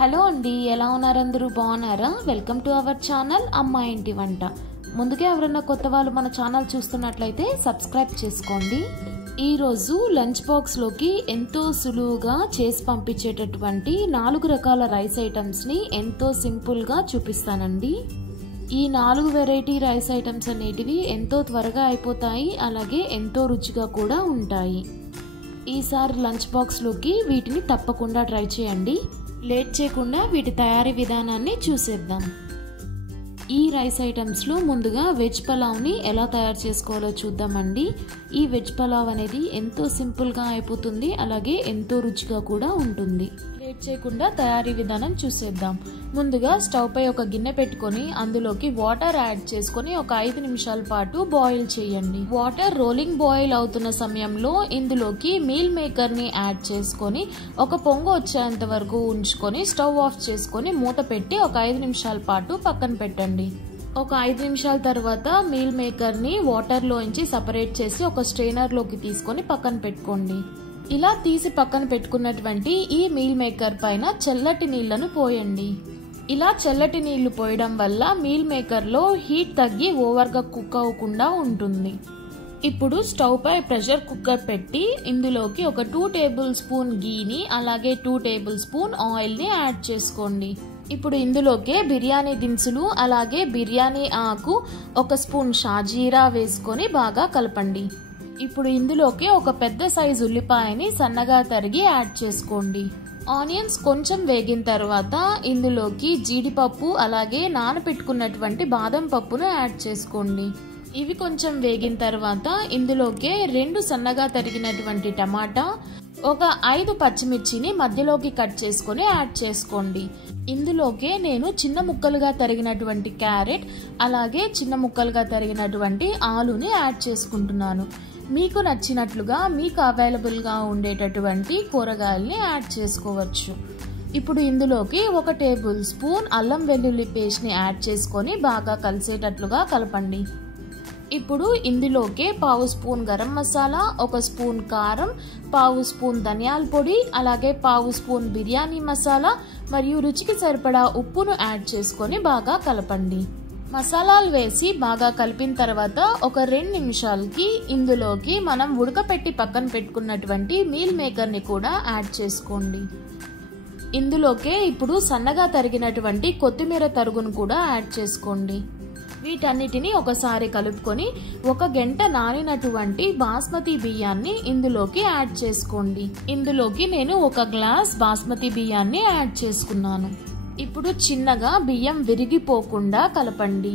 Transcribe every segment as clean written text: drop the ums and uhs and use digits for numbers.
Hello అండి, ఎలా ఉన్నారు? అందరూ బాగున్నారా? వెల్కమ్ టు అవర్ ఛానల్ అమ్మ ఇంటి వంట. ముందుగా ఎవరైనా కొత్త వాళ్ళు మన ఛానల్ చూస్తున్నట్లయితే సబ్స్క్రైబ్ చేసుకోండి. ఈరోజు లంచ్ బాక్స్లోకి ఎంతో సులువుగా చేసి పంపించేటటువంటి 4 రకాల రైస్ ఐటమ్స్ని ఎంతో సింపుల్గా చూపిస్తానండి. ఈ 4 వెరైటీ రైస్ ఐటమ్స్ అనేటివి ఎంతో త్వరగా అయిపోతాయి, అలాగే ఎంతో రుచిగా కూడా ఉంటాయి. ఈసారి లంచ్ బాక్స్లోకి వీటిని తప్పకుండా ట్రై చేయండి. లేట్ చేయకుండా వీటి తయారీ విధానాన్ని చూసేద్దాం. ఈ రైస్ ఐటమ్స్లో ముందుగా వెజ్ పలావ్ని ఎలా తయారు చేసుకోవాలో చూద్దామండి. ఈ వెజ్ పలావ్ అనేది ఎంతో సింపుల్గా అయిపోతుంది, అలాగే ఎంతో రుచిగా కూడా ఉంటుంది. లేట్ చేయకుండా తయారీ విధానం చూసేద్దాం. ముందుగా స్టవ్ పై ఒక గిన్నె పెట్టుకొని అందులోకి వాటర్ యాడ్ చేసుకొని ఒక 5 నిమిషాల పాటు బాయిల్ చేయండి. వాటర్ రోలింగ్ బాయిల్ అవుతున్న సమయంలో ఇందులోకి మీల్ మేకర్ని యాడ్ చేసుకొని ఒక పొంగు వచ్చేంత వరకు ఉంచుకొని స్టవ్ ఆఫ్ చేసుకొని మూత పెట్టి ఒక 5 నిమిషాల పాటు పక్కన పెట్టండి. ఒక 5 నిమిషాల తర్వాత మీల్ మేకర్ని వాటర్లోంచి సపరేట్ చేసి ఒక స్ట్రెయినర్లోకి తీసుకొని పక్కన పెట్టుకోండి. ఇలా తీసి పక్కన పెట్టుకున్నటువంటి ఈ మీల్ మేకర్ పైన చల్లటి నీళ్లను పోయండి. ఇలా చల్లటి నీళ్లు పోయడం వల్ల మీల్ మేకర్లో హీట్ తగ్గి ఓవర్గా కుక్ అవ్వకుండా ఉంటుంది. ఇప్పుడు స్టవ్ పై ప్రెషర్ కుక్కర్ పెట్టి ఇందులోకి ఒక 2 టేబుల్ స్పూన్ గీని అలాగే 2 టేబుల్ స్పూన్ ఆయిల్ని యాడ్ చేసుకోండి. ఇప్పుడు ఇందులోకి బిర్యానీ దినుసులు అలాగే బిర్యానీ ఆకు, 1 స్పూన్ షాజీరా వేసుకొని బాగా కలపండి. ఇప్పుడు ఇందులోకి ఒక పెద్ద సైజు ఉల్లిపాయని సన్నగా తరిగి యాడ్ చేసుకోండి. ఆనియన్స్ కొంచెం వేగిన తర్వాత ఇందులోకి జీడిపప్పు అలాగే నానబెట్టుకున్నటువంటి బాదం పప్పును యాడ్ చేసుకోండి. ఇవి కొంచెం వేగిన తర్వాత ఇందులోకి 2 సన్నగా తరిగినటువంటి టమాటా, ఒక 5 పచ్చిమిర్చిని మధ్యలోకి కట్ చేసుకొని యాడ్ చేసుకోండి. ఇందులోకి నేను చిన్న ముక్కలుగా తరిగినటువంటి క్యారెట్ అలాగే చిన్న ముక్కలుగా తరిగినటువంటి ఆలుని యాడ్ చేసుకుంటున్నాను. మీకు నచ్చినట్లుగా మీకు అవైలబుల్గా ఉండేటటువంటి కూరగాయల్ని యాడ్ చేసుకోవచ్చు. ఇప్పుడు ఇందులోకి 1 టేబుల్ స్పూన్ అల్లం వెల్లుల్లి పేస్ట్ని యాడ్ చేసుకొని బాగా కలిసేటట్లుగా కలపండి. ఇప్పుడు ఇందులోకి 1/2 స్పూన్ గరం మసాలా, 1 స్పూన్ కారం, 1/2 స్పూన్ ధనియాల పొడి అలాగే 1/2 స్పూన్ బిర్యానీ మసాలా మరియు రుచికి సరిపడా ఉప్పును యాడ్ చేసుకొని బాగా కలపండి. మసాలాలు వేసి బాగా కలిపిన తర్వాత ఒక 2 నిమిషాలకి ఇందులోకి మనం ఉడకపెట్టి పక్కన పెట్టుకున్నటువంటి మీల్ మేకర్ని కూడా యాడ్ చేసుకోండి. ఇందులోకే ఇప్పుడు సన్నగా తరిగినటువంటి కొత్తిమీర తరుగును కూడా యాడ్ చేసుకోండి. వీటన్నిటిని ఒకసారి కలుపుకొని 1 గంట నానినటువంటి బాస్మతి బియ్యాన్ని ఇందులోకి యాడ్ చేసుకోండి. ఇందులోకి నేను 1 గ్లాస్ బాస్మతి బియ్యాన్ని యాడ్ చేసుకున్నాను. ఇప్పుడు చిన్నగా బియ్యం విరిగిపోకుండా కలపండి.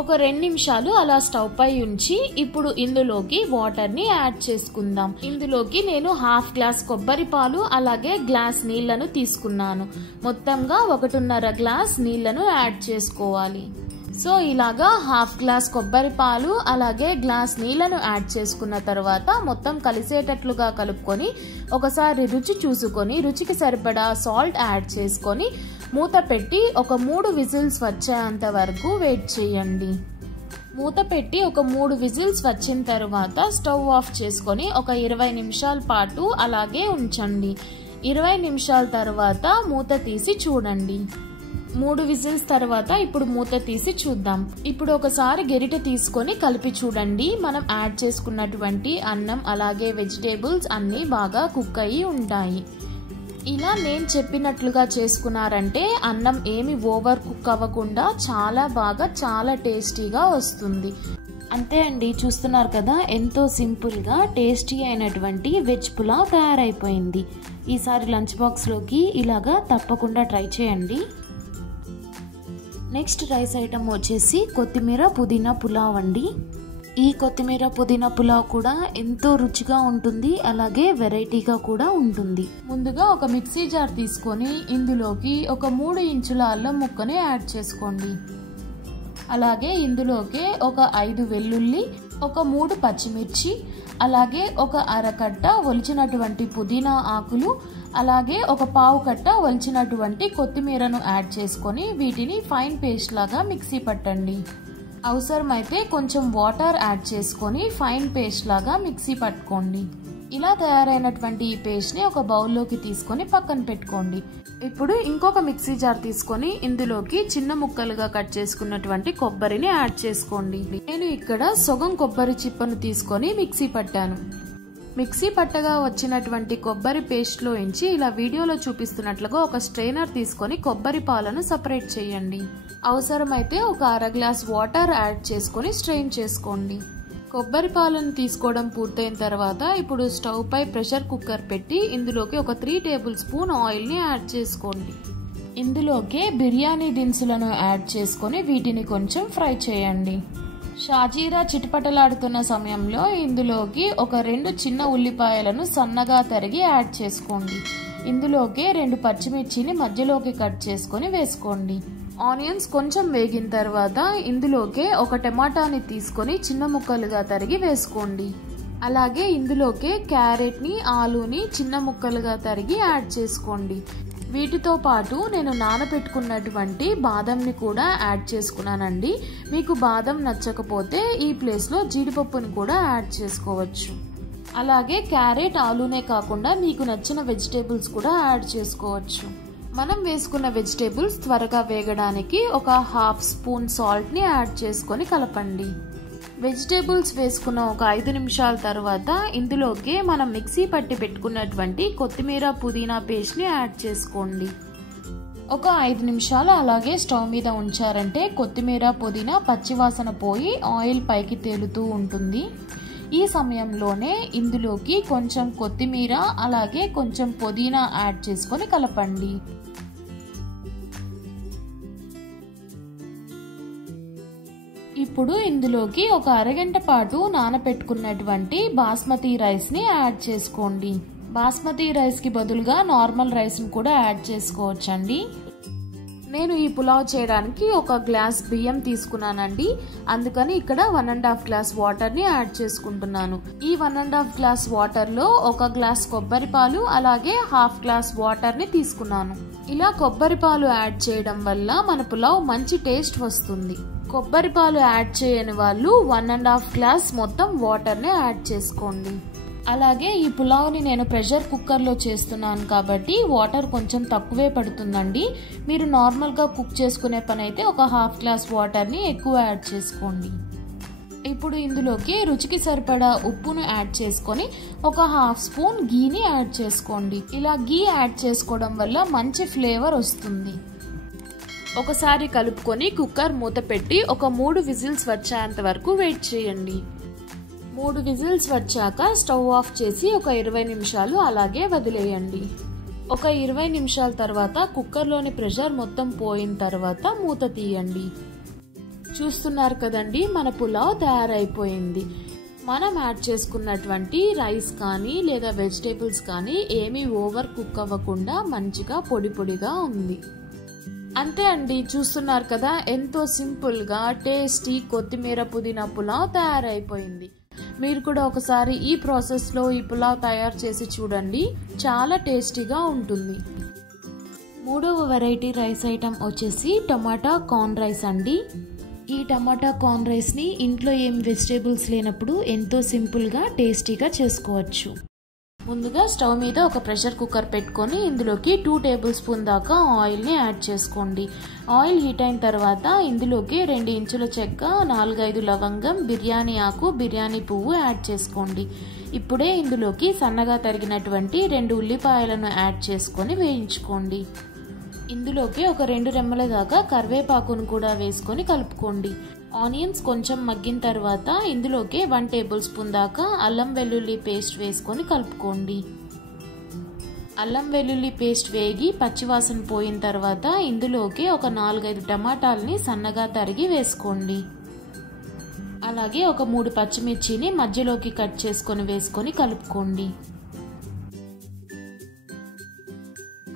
ఒక 2 నిమిషాలు అలా స్టవ్ పై ఉంచి ఇప్పుడు ఇందులోకి వాటర్ని యాడ్ చేసుకుందాం. ఇందులోకి నేను 1/2 గ్లాస్ కొబ్బరి పాలు అలాగే గ్లాస్ నీళ్లను తీసుకున్నాను. మొత్తంగా 1.5 గ్లాస్ నీళ్లను యాడ్ చేసుకోవాలి. సో ఇలాగా 1/2 గ్లాస్ కొబ్బరి పాలు అలాగే గ్లాస్ నీళ్లను యాడ్ చేసుకున్న తర్వాత మొత్తం కలిసేటట్లుగా కలుపుకొని ఒకసారి రుచి చూసుకొని రుచికి సరిపడా సాల్ట్ యాడ్ చేసుకొని మూత పెట్టి ఒక 3 విజిల్స్ వచ్చేంత వరకు వెయిట్ చేయండి. మూత పెట్టి ఒక 3 విజిల్స్ వచ్చిన తర్వాత స్టవ్ ఆఫ్ చేసుకొని ఒక 20 నిమిషాల పాటు అలాగే ఉంచండి. 20 నిమిషాల తర్వాత మూత తీసి చూడండి. 3 విజిల్స్ తర్వాత ఇప్పుడు మూత తీసి చూద్దాం. ఇప్పుడు ఒకసారి గరిటె తీసుకొని కలిపి చూడండి. మనం యాడ్ చేసుకున్నటువంటి అన్నం అలాగే వెజిటేబుల్స్ అన్నీ బాగా కుక్ అయ్యి ఉంటాయి. ఇలా నేను చెప్పినట్లుగా చేసుకున్నారంటే అన్నం ఏమి ఓవర్ కుక్ అవ్వకుండా చాలా బాగా చాలా టేస్టీగా వస్తుంది. అంతే అండి, చూస్తున్నారు కదా, ఎంతో సింపుల్గా టేస్టీ అయినటువంటి వెజ్ పులావ్ తయారైపోయింది. ఈసారి లంచ్ బాక్స్లోకి ఇలాగా తప్పకుండా ట్రై చేయండి. నెక్స్ట్ రైస్ ఐటమ్ వచ్చేసి కొత్తిమీర పుదీనా పులావ్ అండి. ఈ కొత్తిమీర పుదీనా పులావ్ కూడా ఎంతో రుచిగా ఉంటుంది, అలాగే వెరైటీగా కూడా ఉంటుంది. ముందుగా ఒక మిక్సీ జార్ తీసుకొని ఇందులోకి ఒక 3 ఇంచుల అల్లం ముక్కని యాడ్ చేసుకోండి. అలాగే ఇందులోకి ఒక 5 వెల్లుల్లి, ఒక 3 పచ్చిమిర్చి, అలాగే ఒక అరకట్ట ఒలిచినటువంటి పుదీనా ఆకులు, అలాగే ఒక 1/2 కట్ట ఒలిచినటువంటి కొత్తిమీరను యాడ్ చేసుకొని వీటిని ఫైన్ పేస్ట్ లాగా మిక్సీ పట్టండి. అవసరమైతే కొంచెం వాటర్ యాడ్ చేసుకొని ఫైన్ పేస్ట్ లాగా మిక్సీ పట్టుకోండి. ఇలా తయారైనటువంటి ఈ పేస్ట్ ని ఒక బౌల్లోకి తీసుకొని పక్కన పెట్టుకోండి. ఇప్పుడు ఇంకొక మిక్సీ జార్ తీసుకొని ఇందులోకి చిన్న ముక్కలుగా కట్ చేసుకున్నటువంటి కొబ్బరిని యాడ్ చేసుకోండి. నేను ఇక్కడ సగం కొబ్బరి చిప్పను తీసుకొని మిక్సీ పట్టాను. మిక్సీ పట్టగా వచ్చినటువంటి కొబ్బరి పేస్ట్ లో ఇంచి ఇలా వీడియోలో చూపిస్తున్నట్లుగా ఒక స్ట్రైనర్ తీసుకొని కొబ్బరి పాలను సపరేట్ చేయండి. అవసరమైతే ఒక అర గ్లాస్ వాటర్ యాడ్ చేసుకొని స్ట్రెయిన్ చేసుకోండి. కొబ్బరి పాలను తీసుకోవడం పూర్తయిన తర్వాత ఇప్పుడు స్టవ్ పై ప్రెషర్ కుక్కర్ పెట్టి ఇందులోకి ఒక 3 టేబుల్ స్పూన్ ఆయిల్ ని యాడ్ చేసుకోండి. ఇందులోకి బిర్యానీ దినుసులను యాడ్ చేసుకొని వీటిని కొంచెం ఫ్రై చేయండి. షాజీరా చిటపటలాడుతున్న సమయంలో ఇందులోకి ఒక 2 చిన్న ఉల్లిపాయలను సన్నగా తరిగి యాడ్ చేసుకోండి. ఇందులోకి 2 పచ్చిమిర్చిని మధ్యలోకి కట్ చేసుకొని వేసుకోండి. ఆనియన్స్ కొంచెం వేగిన తర్వాత ఇందులోకి ఒక టమాటాని తీసుకొని చిన్న ముక్కలుగా తరిగి వేసుకోండి. అలాగే ఇందులోకి క్యారెట్ ని ఆలూని చిన్న ముక్కలుగా తరిగి యాడ్ చేసుకోండి. వీటితో పాటు నేను నానబెట్టుకున్నటువంటి బాదంని కూడా యాడ్ చేసుకున్నానండి. మీకు బాదం నచ్చకపోతే ఈ ప్లేస్ లో జీడిపప్పుని కూడా యాడ్ చేసుకోవచ్చు. అలాగే క్యారెట్ ఆలూనే కాకుండా మీకు నచ్చిన వెజిటేబుల్స్ కూడా యాడ్ చేసుకోవచ్చు. మనం వేసుకున్న వెజిటేబుల్స్ త్వరగా వేగడానికి ఒక హాఫ్ స్పూన్ సాల్ట్ ని యాడ్ చేసుకొని కలపండి. వెజిటేబుల్స్ వేసుకున్న ఒక 5 నిమిషాల తర్వాత ఇందులోకి మనం మిక్సీ పట్టి పెట్టుకున్నటువంటి కొత్తిమీర పుదీనా పేస్ట్ ని యాడ్ చేసుకోండి. ఒక 5 నిమిషాలు అలాగే స్టవ్ మీద ఉంచారంటే కొత్తిమీర పుదీనా పచ్చివాసన పోయి ఆయిల్ పైకి తేలుతూ ఉంటుంది. ఈ సమయంలోనే ఇందులోకి కొంచెం కొత్తిమీర అలాగే కొంచెం పుదీనా యాడ్ చేసుకొని కలపండి. ఇప్పుడు ఇందులోకి ఒక అరగంట పాటు నానబెట్టుకున్నటువంటి బాస్మతి రైస్ ని యాడ్ చేసుకోండి. బాస్మతి రైస్ కి బదులుగా నార్మల్ రైస్ ని కూడా యాడ్ చేసుకోవచ్చండి. నేను ఈ పులావ్ చేయడానికి ఒక గ్లాస్ బియ్యం తీసుకున్నానండి. అందుకని ఇక్కడ 1.5 గ్లాస్ వాటర్ ని యాడ్ చేసుకుంటున్నాను. ఈ 1.5 గ్లాస్ వాటర్ లో ఒక గ్లాస్ కొబ్బరి పాలు అలాగే హాఫ్ గ్లాస్ వాటర్ ని తీసుకున్నాను. ఇలా కొబ్బరి పాలు యాడ్ చేయడం వల్ల మన పులావ్ మంచి టేస్ట్ వస్తుంది. కొబ్బరి పాలు యాడ్ చేయని వాళ్ళు 1.5 గ్లాస్ మొత్తం వాటర్ ని యాడ్ చేసుకోండి. అలాగే ఈ పులావ్ ని నేను ప్రెషర్ కుక్కర్ లో చేస్తున్నాను కాబట్టి వాటర్ కొంచెం తక్కువే పడుతుందండి. మీరు నార్మల్ గా కుక్ చేసుకునే పని అయితే ఒక హాఫ్ గ్లాస్ వాటర్ ని ఎక్కువ యాడ్ చేసుకోండి. ఇప్పుడు ఇందులోకి రుచికి సరిపడా ఉప్పును యాడ్ చేసుకొని ఒక హాఫ్ స్పూన్ గీని యాడ్ చేసుకోండి. ఇలా గీ యాడ్ చేసుకోవడం వల్ల మంచి ఫ్లేవర్ వస్తుంది. ఒకసారి కలుపుకొని కుక్కర్ మూత పెట్టి ఒక 3 విజిల్స్ వచ్చేంత వరకు వెయిట్ చేయండి. 3 విజిల్స్ వచ్చాక స్టవ్ ఆఫ్ చేసి ఒక 20 నిమిషాలు అలాగే వదిలేయండి. ఒక 20 నిమిషాల తర్వాత కుక్కర్లోని ప్రెషర్ మొత్తం పోయిన తర్వాత మూత తీయండి. చూస్తున్నారు కదండి, మన పులావ్ తయారైపోయింది. మనం యాడ్ చేసుకున్నటువంటి రైస్ కానీ లేదా వెజిటేబుల్స్ కానీ ఏమీ ఓవర్ కుక్ అవ్వకుండా మంచిగా పొడి పొడిగా ఉంది. అంతే అండి, చూస్తున్నారు కదా, ఎంతో సింపుల్ గా టేస్టీ కొత్తిమీర పుదీనా పులావ్ తయారైపోయింది. మీరు కూడా ఒకసారి ఈ ప్రాసెస్ లో ఈ పులావ్ తయారు చేసి చూడండి, చాలా టేస్టీగా ఉంటుంది. మూడవ వెరైటీ రైస్ ఐటమ్ వచ్చేసి టమాటా కార్న్ రైస్ అండి. ఈ టమాటా కార్న్ రైస్ ని ఇంట్లో ఏం వెజిటేబుల్స్ లేనప్పుడు ఎంతో సింపుల్ గా టేస్టీగా చేసుకోవచ్చు. ముందుగా స్టవ్ మీద ఒక ప్రెషర్ కుక్కర్ పెట్టుకొని ఇందులోకి 2 టేబుల్ స్పూన్ దాకా ఆయిల్ ని యాడ్ చేసుకోండి. ఆయిల్ హీట్ అయిన తర్వాత ఇందులోకి 2 ఇంచుల చెక్క, 4-5 లవంగం, బిర్యానీ ఆకు, బిర్యానీ పువ్వు యాడ్ చేసుకోండి. ఇప్పుడే ఇందులోకి సన్నగా తరిగినటువంటి 2 ఉల్లిపాయలను యాడ్ చేసుకొని వేయించుకోండి. ఇందులోకి ఒక 2 రెమ్మల దాకా కరివేపాకును కూడా వేసుకొని కలుపుకోండి. ఆనియన్స్ కొంచెం మగ్గిన తర్వాత ఇందులోకి 1 టేబుల్ స్పూన్ దాకా అల్లం వెల్లుల్లి పేస్ట్ వేసుకొని కలుపుకోండి. అల్లం వెల్లుల్లి పేస్ట్ వేగి పచ్చివాసన పోయిన తర్వాత ఇందులోకి ఒక 4-5 టమాటాలని సన్నగా తరిగి వేసుకోండి. అలాగే ఒక 3 పచ్చిమిర్చిని మధ్యలోకి కట్ చేసుకొని వేసుకొని కలుపుకోండి.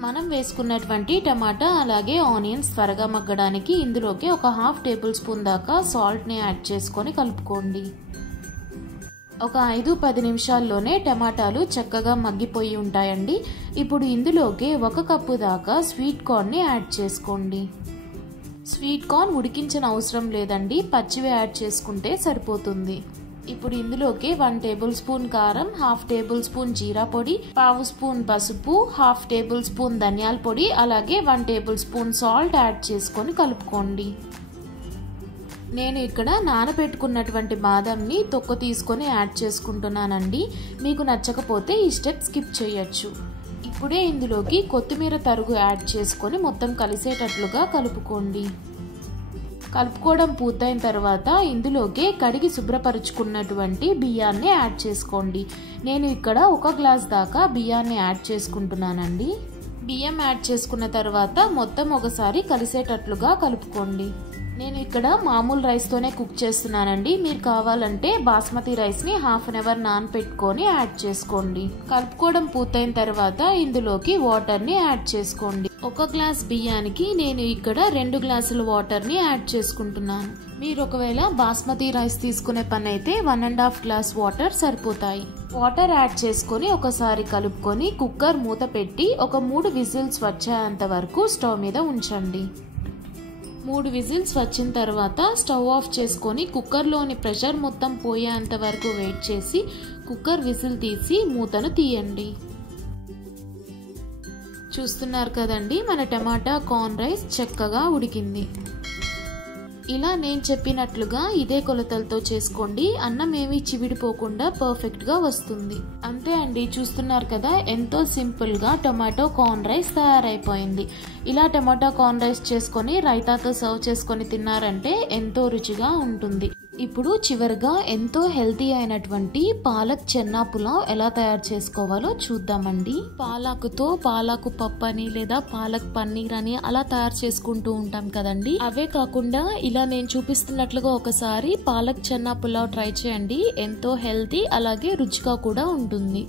మనం వేసుకున్నటువంటి టమాటా అలాగే ఆనియన్స్ త్వరగా మగ్గడానికి ఇందులోకి ఒక 1/2 టేబుల్ స్పూన్ దాకా సాల్ట్ ని యాడ్ చేసుకొని కలుపుకోండి. ఒక 5-10 నిమిషాల్లోనే టమాటాలు చక్కగా మగ్గిపోయి ఉంటాయండి. ఇప్పుడు ఇందులోకి 1 కప్పు దాకా స్వీట్ కార్న్ ని యాడ్ చేసుకోండి. స్వీట్ కార్న్ ఉడికించిన అవసరం లేదండి, పచ్చివే యాడ్ చేసుకుంటే సరిపోతుంది. ఇప్పుడు ఇందులోకి 1 టేబుల్ స్పూన్ కారం, 1/2 టేబుల్ స్పూన్ జీరా పొడి, 1/2 స్పూన్ పసుపు, 1/2 టేబుల్ స్పూన్ ధనియాల పొడి, అలాగే 1 టేబుల్ స్పూన్ సాల్ట్ యాడ్ చేసుకొని కలుపుకోండి. నేను ఇక్కడ నానబెట్టుకున్నటువంటి బాదంని తొక్క తీసుకొని యాడ్ చేసుకుంటున్నానండి. మీకు నచ్చకపోతే ఈ స్టెప్ స్కిప్ చేయొచ్చు. ఇప్పుడే ఇందులోకి కొత్తిమీర తరుగు యాడ్ చేసుకొని మొత్తం కలిసేటట్లుగా కలుపుకోండి. కలుపుకోవడం పూర్తయిన తర్వాత ఇందులోకి కడిగి శుభ్రపరుచుకున్నటువంటి బియ్యాన్ని యాడ్ చేసుకోండి. నేను ఇక్కడ 1 గ్లాస్ దాకా బియ్యాన్ని యాడ్ చేసుకుంటున్నానండి. బియ్యం యాడ్ చేసుకున్న తర్వాత మొత్తం ఒకసారి కలిసేటట్లుగా కలుపుకోండి. నేను ఇక్కడ మామూలు రైస్తోనే కుక్ చేస్తున్నానండి. మీరు కావాలంటే బాస్మతి రైస్ని 1/2 అవర్ నానపెట్టుకొని యాడ్ చేసుకోండి. కలుపుకోవడం పూర్తయిన తర్వాత ఇందులోకి వాటర్ని యాడ్ చేసుకోండి. 1 గ్లాస్ బియ్యానికి నేను ఇక్కడ 2 గ్లాసుల వాటర్ని యాడ్ చేసుకుంటున్నాను. మీరు ఒకవేళ బాస్మతి రైస్ తీసుకునే పని అయితే 1.5 గ్లాస్ వాటర్ సరిపోతాయి. వాటర్ యాడ్ చేసుకొని ఒకసారి కలుపుకొని కుక్కర్ మూత పెట్టి ఒక 3 విజిల్స్ వచ్చేంత వరకు స్టవ్ మీద ఉంచండి. 3 విజిల్స్ వచ్చిన తర్వాత స్టవ్ ఆఫ్ చేసుకొని కుక్కర్లోని ప్రెషర్ మొత్తం పోయేంత వరకు వెయిట్ చేసి కుక్కర్ విజిల్ తీసి మూతను తీయండి. చూస్తున్నారు కదండి, మన టమాటా కార్న్ రైస్ చక్కగా ఉడికింది. ఇలా నేను చెప్పినట్లుగా ఇదే కొలతలతో చేసుకోండి. అన్నం ఏమీ చివిడిపోకుండా పర్ఫెక్ట్ గా వస్తుంది. అంతే అండి, చూస్తున్నారు కదా, ఎంతో సింపుల్ గా టొమాటో కార్న్ రైస్ తయారైపోయింది. ఇలా టమాటో కార్న్ రైస్ చేసుకొని రైతాతో సర్వ్ చేసుకొని తిన్నారంటే ఎంతో రుచిగా ఉంటుంది. ఇప్పుడు చివరిగా ఎంతో హెల్తీ అయినటువంటి పాలక్ చెన్నా పులావ్ ఎలా తయారు చేసుకోవాలో చూద్దామండి. పాలాకుతో పాలాకు పప్పు అని లేదా పాలక్ పన్నీర్ అని అలా తయారు చేసుకుంటూ ఉంటాం కదండి. అవే కాకుండా ఇలా నేను చూపిస్తున్నట్లుగా ఒకసారి పాలక్ చెన్నా పులావ్ ట్రై చేయండి. ఎంతో హెల్తీ అలాగే రుచిగా కూడా ఉంటుంది.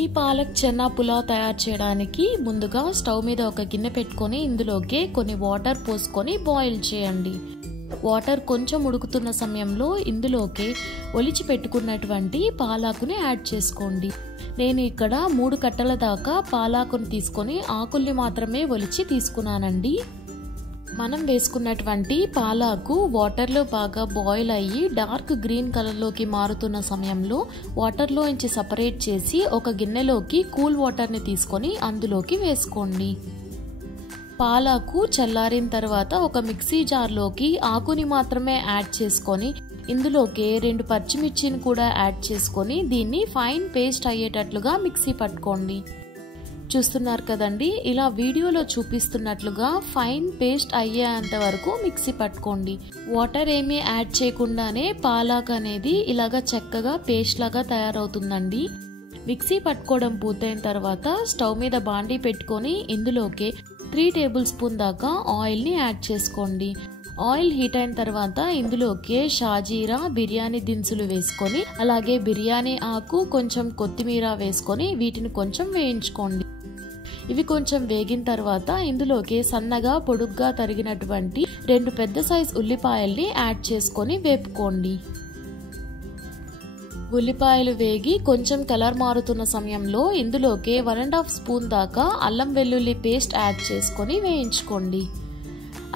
ఈ పాలక్ చెన్నా పులావ్ తయారు చేయడానికి ముందుగా స్టవ్ మీద ఒక గిన్నె పెట్టుకొని ఇందులోకి కొన్ని వాటర్ పోసుకొని బాయిల్ చేయండి. వాటర్ కొంచెం ఉడుకుతున్న సమయంలో ఇందులోకి ఒలిచి పెట్టుకున్నటువంటి పాలాకుని యాడ్ చేసుకోండి. నేను ఇక్కడ 3 కట్టల దాకా పాలాకుని తీసుకొని ఆకుల్ని మాత్రమే ఒలిచి తీసుకున్నానండి. మనం వేసుకున్నటువంటి పాలాకు వాటర్లో బాగా బాయిల్ అయ్యి డార్క్ గ్రీన్ కలర్లోకి మారుతున్న సమయంలో వాటర్లోంచి సపరేట్ చేసి ఒక గిన్నెలోకి కూల్ వాటర్ని తీసుకొని అందులోకి వేసుకోండి. పాలాకు చల్లారిన తర్వాత ఒక మిక్సీ జార్లోకి ఆకుని మాత్రమే యాడ్ చేసుకొని ఇందులోకి 2 పచ్చిమిర్చిని కూడా యాడ్ చేసుకొని దీన్ని ఫైన్ పేస్ట్ అయ్యేటట్లుగా మిక్సీ పట్టుకోండి. చూస్తున్నారు కదండి, ఇలా వీడియోలో చూపిస్తున్నట్లుగా ఫైన్ పేస్ట్ అయ్యేంత వరకు మిక్సీ పట్టుకోండి. వాటర్ ఏమీ యాడ్ చేయకుండానే పాలాక్ అనేది ఇలాగా చక్కగా పేస్ట్ లాగా తయారవుతుందండి. మిక్సీ పట్టుకోవడం పూర్తయిన తర్వాత స్టవ్ మీద బాండీ పెట్టుకొని ఇందులోకి 3 టేబుల్ స్పూన్ దాకా ఆయిల్ని యాడ్ చేసుకోండి. ఆయిల్ హీట్ అయిన తర్వాత ఇందులోకి షాజీరా, బిర్యానీ దినుసులు వేసుకొని అలాగే బిర్యానీ ఆకు, కొంచెం కొత్తిమీర వేసుకొని వీటిని కొంచెం వేయించుకోండి. ఇవి కొంచెం వేగిన తర్వాత ఇందులోకి సన్నగా పొడుగ్గా తరిగినటువంటి 2 పెద్ద సైజ్ ఉల్లిపాయల్ని యాడ్ చేసుకొని వేపుకోండి. ఉల్లిపాయలు వేగి కొంచెం కలర్ మారుతున్న సమయంలో ఇందులోకి 1.5 స్పూన్ దాకా అల్లం వెల్లుల్లి పేస్ట్ యాడ్ చేసుకొని వేయించుకోండి.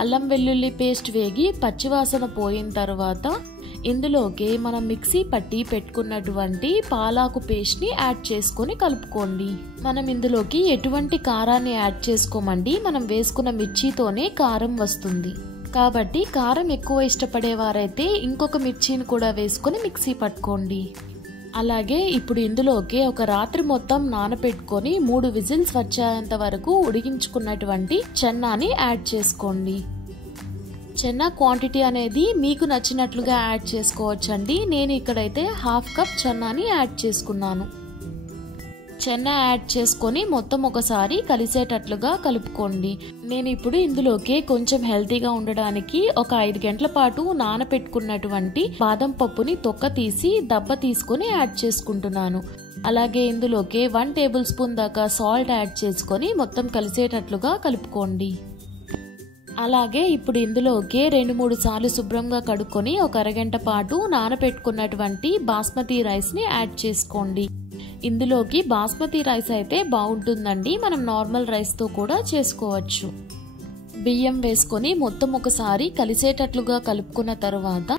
అల్లం వెల్లుల్లి పేస్ట్ వేగి పచ్చివాసన పోయిన తర్వాత ఇందులోకి మనం మిక్సీ పట్టి పెట్టుకున్నటువంటి పాలాకు పేస్ట్ ని యాడ్ చేసుకొని కలుపుకోండి. మనం ఇందులోకి ఎటువంటి కారాన్ని యాడ్ చేసుకోమండి. మనం వేసుకున్న మిర్చితోనే కారం వస్తుంది. కాబట్టి కారం ఎక్కువ ఇష్టపడేవారైతే ఇంకొక మిర్చిని కూడా వేసుకొని మిక్సీ పట్టుకోండి. అలాగే ఇప్పుడు ఇందులోకి ఒక రాత్రి మొత్తం నానపెట్టుకొని 3 విజిల్స్ వచ్చేంత వరకు ఉడికించుకున్నటువంటి చెన్నాని యాడ్ చేసుకోండి. చెన్నా క్వాంటిటీ అనేది మీకు నచ్చినట్లుగా యాడ్ చేసుకోవచ్చండి. నేను ఇక్కడైతే 1/2 కప్ చెన్నాని యాడ్ చేసుకున్నాను. చెన్నా యాడ్ చేసుకొని మొత్తం ఒకసారి కలిసేటట్లుగా కలుపుకోండి. నేను ఇప్పుడు ఇందులోకి కొంచెం హెల్తీగా ఉండడానికి ఒక 5 గంటల పాటు నానపెట్టుకున్నటువంటి బాదం పప్పుని తొక్క తీసి దబ్బ తీసుకొని యాడ్ చేసుకుంటున్నాను. అలాగే ఇందులోకి 1 టేబుల్ స్పూన్ దాకా సాల్ట్ యాడ్ చేసుకొని మొత్తం కలిసేటట్లుగా కలుపుకోండి. అలాగే ఇప్పుడు ఇందులోకి 2-3 సార్లు శుభ్రంగా కడుక్కొని ఒక అరగంట పాటు నానపెట్టుకున్నటువంటి బాస్మతి రైస్ ని యాడ్ చేసుకోండి. ఇందులోకి బాస్మతి రైస్ అయితే బాగుంటుందండి. మనం నార్మల్ రైస్ తో కూడా చేసుకోవచ్చు. బియ్యం వేసుకొని మొత్తం ఒకసారి కలిసేటట్లుగా కలుపుకున్న తర్వాత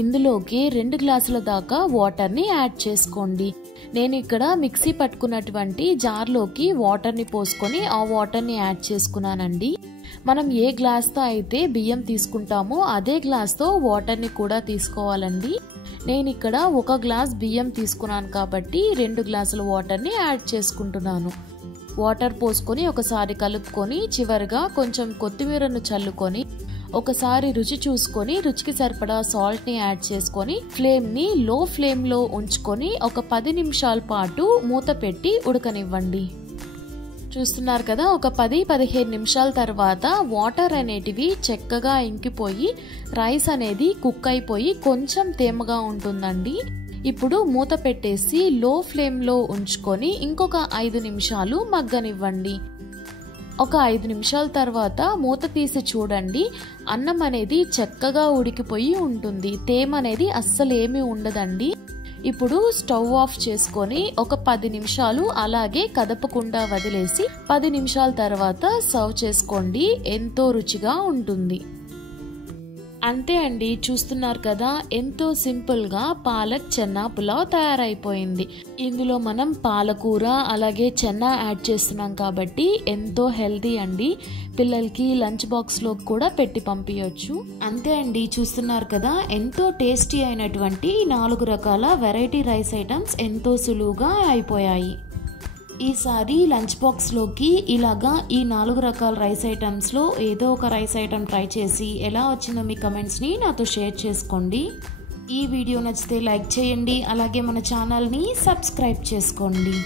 ఇందులోకి 2 గ్లాసుల దాకా వాటర్ని యాడ్ చేసుకోండి. నేను ఇక్కడ మిక్సీ పట్టుకున్నటువంటి జార్లోకి వాటర్ని పోసుకొని ఆ వాటర్ని యాడ్ చేసుకున్నానండి. మనం ఏ గ్లాస్తో అయితే బియ్యం తీసుకుంటామో అదే గ్లాస్తో వాటర్ని కూడా తీసుకోవాలండి. నేను ఇక్కడ 1 గ్లాస్ బియ్యం తీసుకున్నాను కాబట్టి 2 గ్లాసుల వాటర్ని యాడ్ చేసుకుంటున్నాను. వాటర్ పోసుకొని ఒకసారి కలుపుకొని చివరిగా కొంచెం కొత్తిమీరను చల్లుకొని ఒకసారి రుచి చూసుకొని రుచికి సరిపడా సాల్ట్ని యాడ్ చేసుకొని ఫ్లేమ్ని లో ఫ్లేమ్లో ఉంచుకొని ఒక 10 నిమిషాల పాటు మూత పెట్టి ఉడకనివ్వండి. చూస్తున్నారు కదా, ఒక 10-15 నిమిషాల తర్వాత వాటర్ అనేటివి చక్కగా ఇంకిపోయి రైస్ అనేది కుక్ అయిపోయి కొంచెం తేమగా ఉంటుందండి. ఇప్పుడు మూత పెట్టేసి లో ఫ్లేమ్లో ఉంచుకొని ఇంకొక 5 నిమిషాలు మగ్గనివ్వండి. ఒక 5 నిమిషాల తర్వాత మూత తీసి చూడండి, అన్నం అనేది చక్కగా ఉడికిపోయి ఉంటుంది. తేమ అనేది అస్సలు ఏమీ ఉండదండి. ఇప్పుడు స్టవ్ ఆఫ్ చేసుకొని ఒక 10 నిమిషాలు అలాగే కదపకుండా వదిలేసి 10 నిమిషాల తర్వాత సర్వ్ చేసుకోండి. ఎంతో రుచిగా ఉంటుంది. అంతే అండి, చూస్తున్నారు కదా, ఎంతో సింపుల్గా పాలక్ చెన్నా పులావ్ తయారైపోయింది. ఇందులో మనం పాలకూర అలాగే చెన్నా యాడ్ చేస్తున్నాం కాబట్టి ఎంతో హెల్తీ అండి. పిల్లలకి లంచ్ బాక్స్లో కూడా పెట్టి పంపించవచ్చు. అంతే అండి, చూస్తున్నారు కదా, ఎంతో టేస్టీ అయినటువంటి 4 రకాల వెరైటీ రైస్ ఐటమ్స్ ఎంతో సులువుగా అయిపోయాయి. ఈసారి లంచ్ బాక్స్లోకి ఇలాగా ఈ 4 రకాల రైస్ ఐటమ్స్లో ఏదో ఒక రైస్ ఐటమ్ ట్రై చేసి ఎలా వచ్చిందో మీ కమెంట్స్ని నాతో షేర్ చేసుకోండి. ఈ వీడియో నచ్చితే లైక్ చేయండి, అలాగే మన ఛానల్ని సబ్స్క్రైబ్ చేసుకోండి.